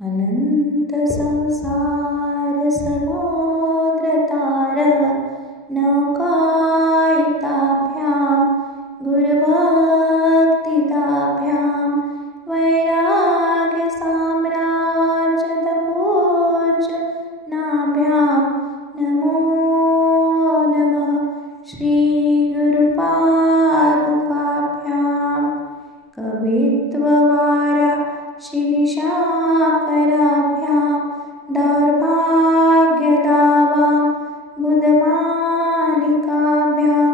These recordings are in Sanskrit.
अनंत संसार समुद्रतार नौकायिताभ्यां गुरुभक्तिदाभ्यां वैराग्यसाम्राज्यतपोजनाभ्यां नमो नमः श्रीगुरुपादुकाभ्यां कवित्ववाराशिनिशाकराभ्यां दौर्भाग्यदावां बुधमालिकाभ्यां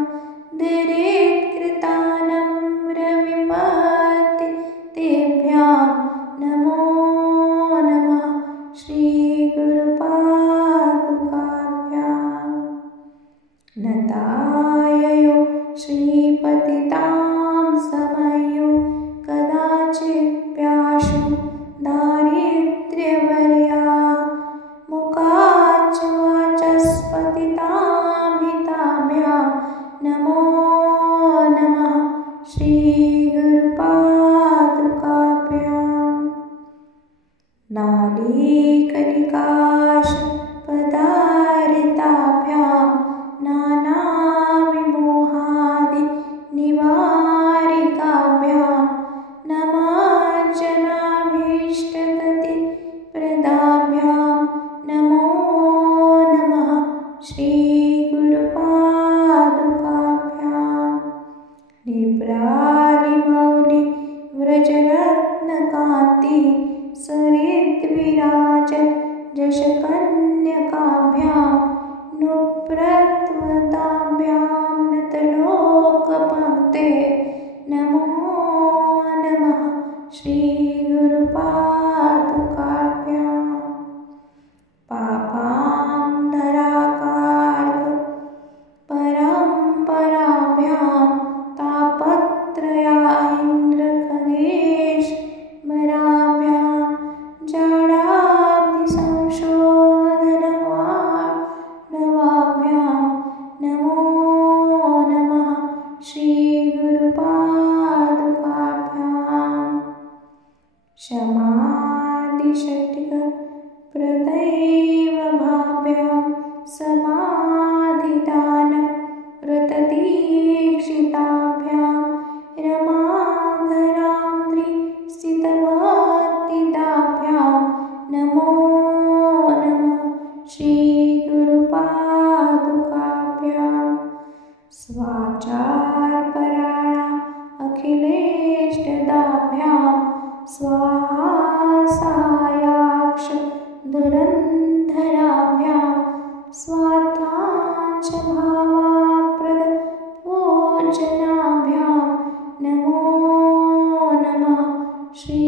दिरेत्कृतानम्रविपत्तितेभ्यां नमो नमः श्रीगुरुपादुकाभ्यां नताययो श्रीपतितां समयो कदाचित्प्याशु दारिद्र्यवर्या मुखाच्च वाचस्पतितां हिताभ्यां नमो नमः श्रीगुरुपादुकाभ्यां नालीकनिकाशपदारिताभ्यां नानाविमोहादिनिवारिकाभ्यां नमः नमो नमः श्रीगुरुपादुकाभ्यां निब्रालिमौलिव्रजरत्नकान्ति सरिद्विराजत् जशकन्यकाभ्यां नुप्रत्वताभ्यां नतलोकपङ्क्ते नमो नमः श्रीगुरुपादुकाभ्यां पापान्धराकार्कपरम्पराभ्यां तापत्रयाहीन्द्रखगेशमराभ्यां जडाब्धिसंशोधनवाभ्यां नमो नमः श्रीगुरुपादुकाभ्यां शमादिषट्कप्रदैवभाभ्यां समाधिदानं व्रतदीक्षिताभ्यां रमाधराम्ध्रिस्थितभक्तिदाभ्यां नमो नमः श्रीगुरुपादुकाभ्यां स्वाचारपराणाम् अखिलेष्टदाभ्यां स्वासायाक्ष धुरन्धराभ्यां स्वार्थाञ्च भावाप्रदपूजनाभ्यां नमो नमः श्री